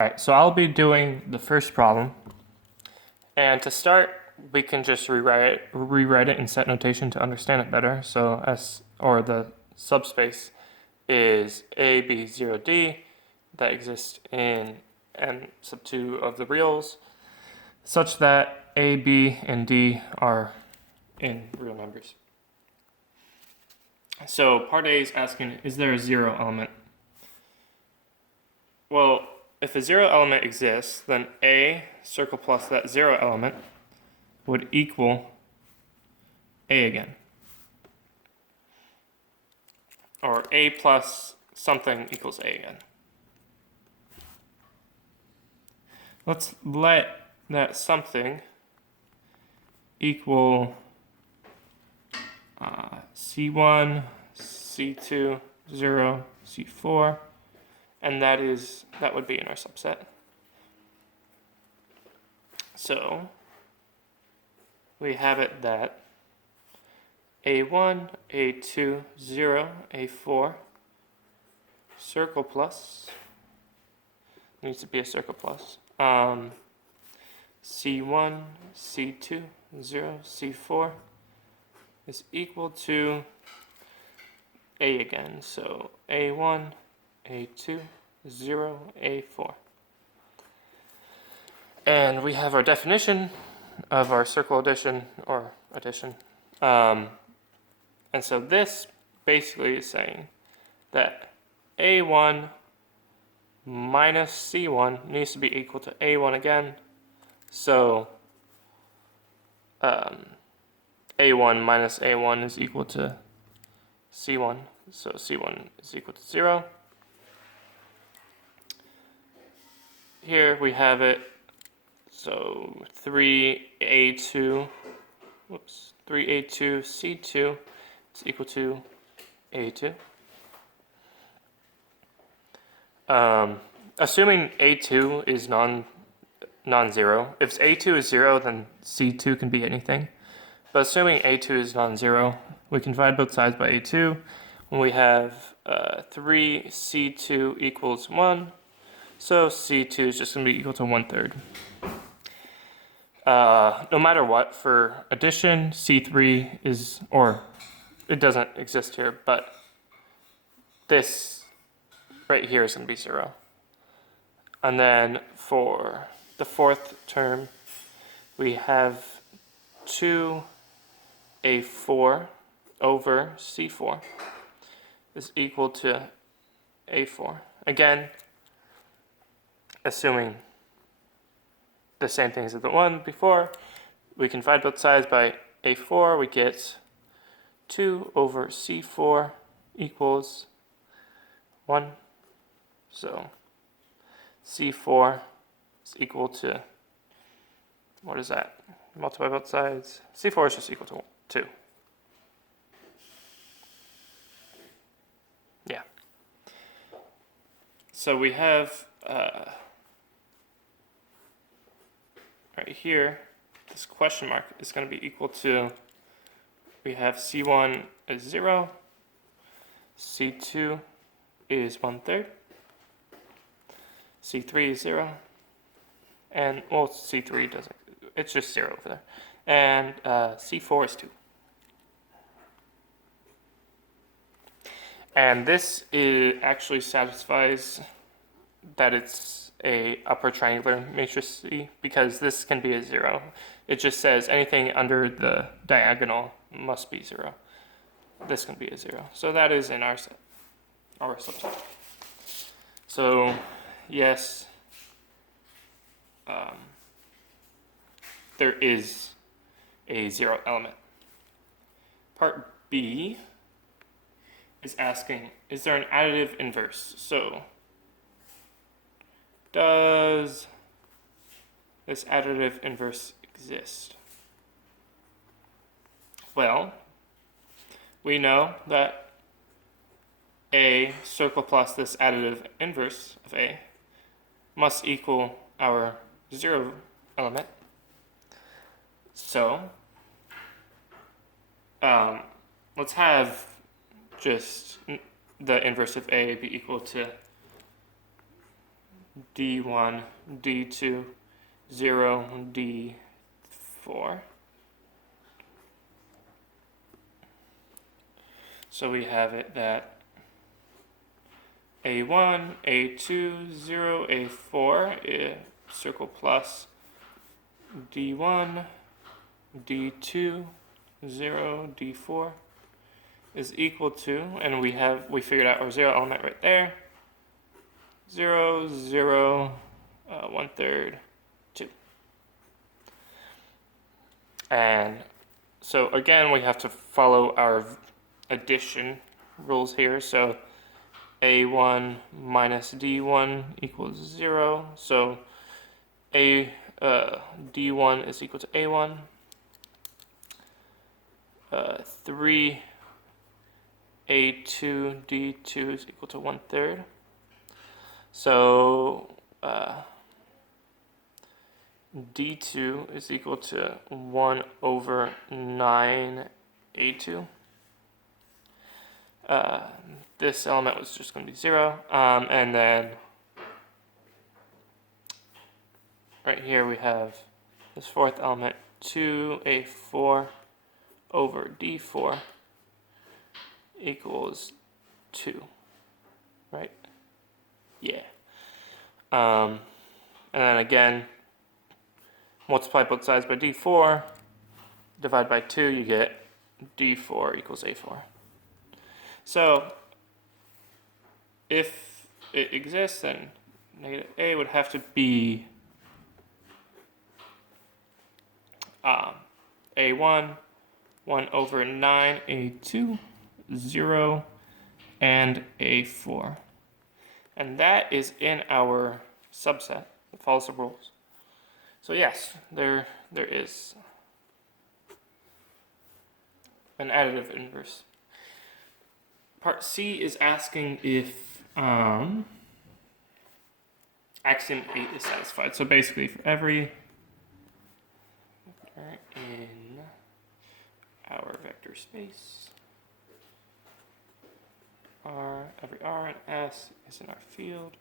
Alright, so I'll be doing the first problem. And to start, we can just rewrite it in set notation to understand it better. So the subspace is a, b, 0, d that exists in n sub 2 of the reals, such that a, b, and d are in real numbers. So part A is asking, is there a zero element? Well, if a zero element exists, then a circle plus that zero element would equal a again. Or a plus something equals a again. Let's let that something equal C1, C2, 0, C4, and that would be in our subset. So we have it that A1, A2, 0, A4, circle plus, needs to be a circle plus, C1, C2, 0, C4 is equal to A again. So A1, A2, 0, A4. And we have our definition of our circle addition or addition. And so this basically is saying that A1 minus C1 needs to be equal to A1 again. So A1 minus A1 is equal to C1. So C1 is equal to 0. Here we have it. So 3A2 C2 is equal to A2. Assuming A2 is non-zero. If A2 is 0, then C2 can be anything. But assuming A2 is non-zero, we can divide both sides by A2. When we have 3C2 equals 1, so C2 is just going to be equal to 1/3. No matter what, for addition, C3 is, or it doesn't exist here, but this right here is going to be 0. And then for the fourth term, we have 2A4 over C4 is equal to A4. Again, assuming the same things as the one before, we can divide both sides by A4. We get 2 over C4 equals 1. So C4 is equal to, what is that? Multiply both sides. C4 is just equal to 2. Yeah. So we have right here, this question mark is going to be equal to, we have C1 is 0, C2 is 1/3, C3 is 0, and, well, C3 doesn't, it's just 0 over there, and C4 is 2. And this actually satisfies that it's a upper triangular matrix because this can be a 0. It just says anything under the diagonal must be 0. This can be a 0. So that is in our subset. So yes, there is a 0 element. Part B is asking, is there an additive inverse? So does this additive inverse exist? Well, we know that A circle plus this additive inverse of A must equal our 0 element. So let's have just the inverse of A be equal to D1, D2, 0, D4. So we have it that A1, A2, 0, A4, circle plus D1, D2, 0, D4 is equal to, and we figured out our zero element right there, 0, 0, 1/3, 2. And so again, we have to follow our addition rules here. So A1 minus D1 equals 0. So D1 is equal to A1. 3 A2 D2 is equal to 1/3. So D2 is equal to 1/9 A2. This element was just going to be 0. And then right here we have this fourth element, 2A4 over D4 equals 2, right? Yeah. And then again, multiply both sides by D4, divide by 2, you get D4 equals A4. So if it exists, then negative A would have to be A1, 1/9 A2, 0, and A4. And that is in our subset that follows the rules. So yes, there is an additive inverse. Part C is asking if axiom 8 is satisfied. So basically, for every vector in our vector space, every R and S is in our field.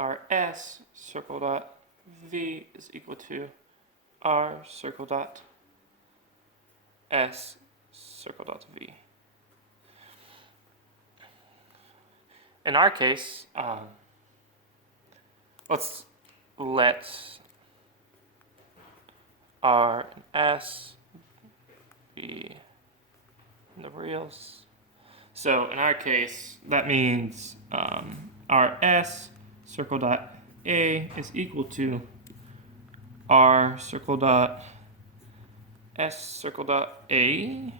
Rs circle dot V is equal to R circle dot S circle dot V. In our case, let's let R and S be in the reals. So in our case, that means Rs circle dot A is equal to R circle dot S circle dot A.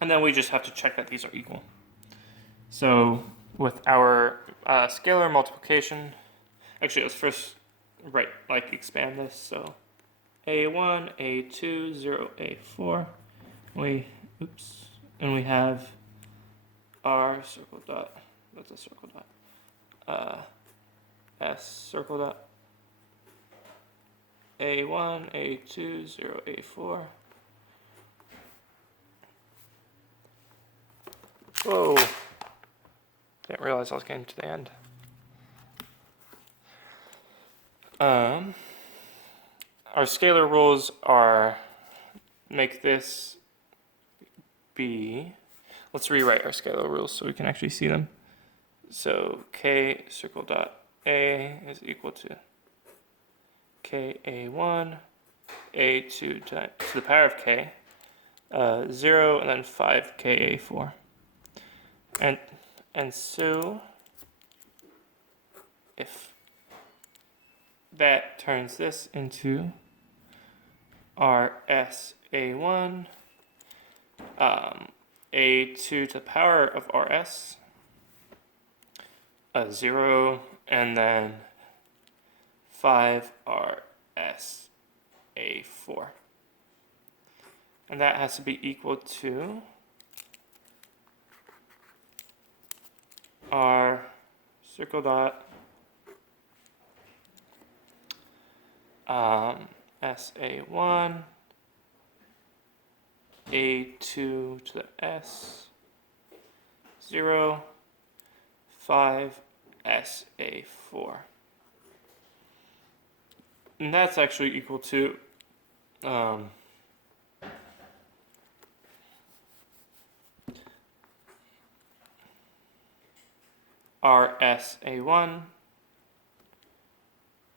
And then we just have to check that these are equal. So with our scalar multiplication, actually let's first expand this. So A1, A2, 0, A4. And we have R circle dot, that's a circle dot, S circle dot, A1, A2, 0, A4. Whoa, didn't realize I was getting to the end. Our scalar rules make this be, let's rewrite our scalar rules so we can actually see them. So K circle dot A is equal to KA1, A2 to the power of K, 0, and then 5 KA4. And so if that turns this into RSA1, A2 to the power of RS, 0, and then 5 RSA4. And that has to be equal to R circle dot SA1, A2 to the S, 0, 5, SA4. And that's actually equal to RSA1,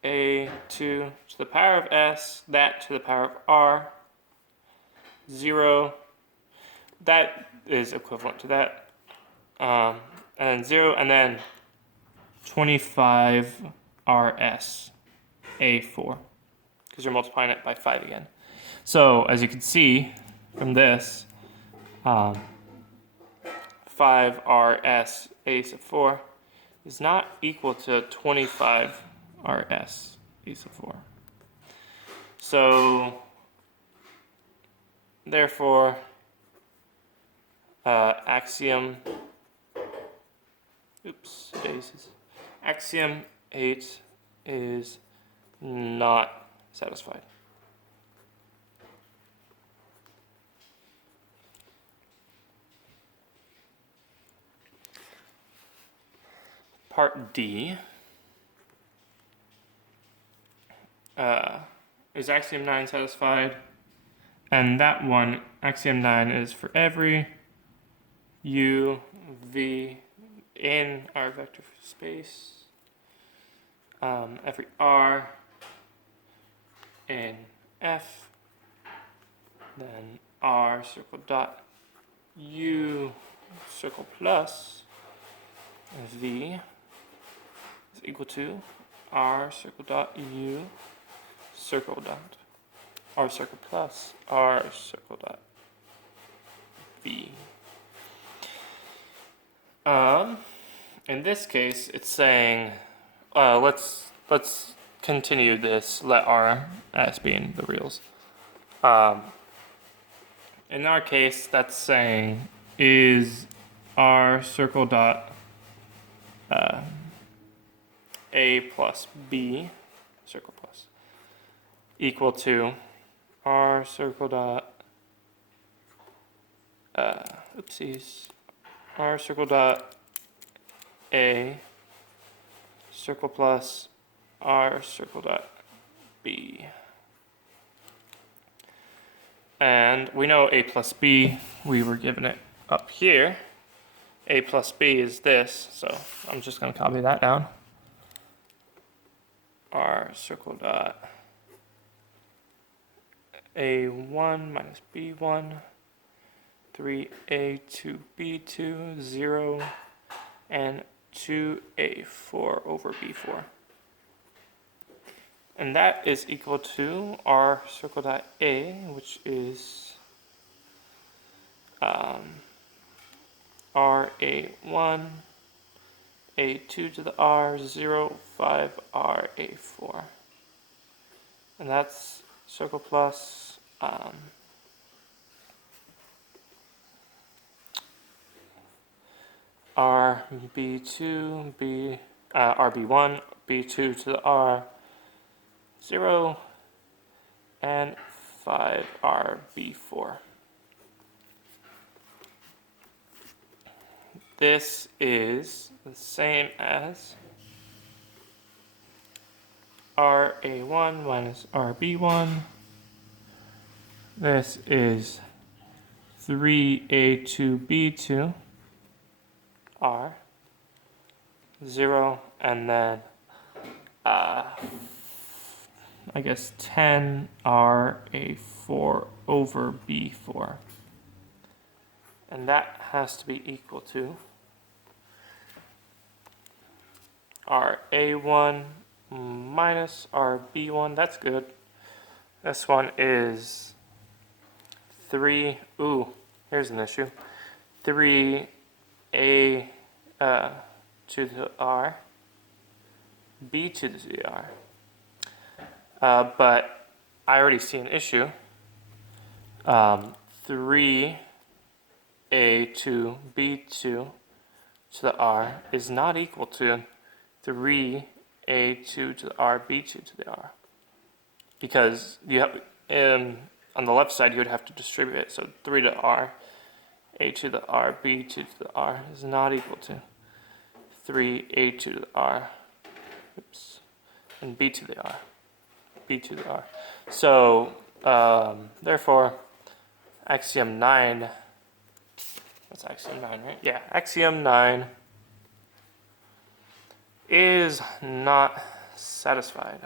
A2 to the power of S, that to the power of R, 0, that is equivalent to that, and then 0, and then 25 RS A4, because you're multiplying it by 5 again. So, as you can see from this, 5 RS A4 is not equal to 25 RS A4. So, therefore, axiom 8 is not satisfied. Part D is axiom 9 satisfied? And that one, axiom 9, is for every u, v in our vector space, every r in F, then r circle dot u circle plus v is equal to r circle dot u circle dot r circle plus r circle dot v. In this case, it's saying, let's continue this. Let R as being the reals. In our case, that's saying is R circle dot A plus B circle plus equal to R circle dot R circle dot A circle plus R circle dot B. And we know A plus B, we were given it up here. A plus B is this, so I'm just going to copy that down. R circle dot A1 minus B1, 3A2 B2, 0, and 2A4 over B4. And that is equal to R circle dot A, which is RA1, A2 to the R, 0, 5, RA4. And that's circle plus RB2, RB1, B2 to the R, 0, and 5 RB4. This is the same as RA1 minus RB1. This is 3A2B2 R, 0, and then I guess 10 RA4 over B4. And that has to be equal to RA1 minus RB1. That's good. This one is 3. Ooh, here's an issue. 3A to the R, B to the R. But I already see an issue. 3A to B2 to the R is not equal to 3A2 to the R, B2 to the R. Because you have, on the left side you would have to distribute it. So 3 to R a to the r, b to the r is not equal to 3a to the r, oops, and b to the r, b to the r. So, therefore, axiom 9, that's axiom 9, right? Yeah, axiom 9 is not satisfied.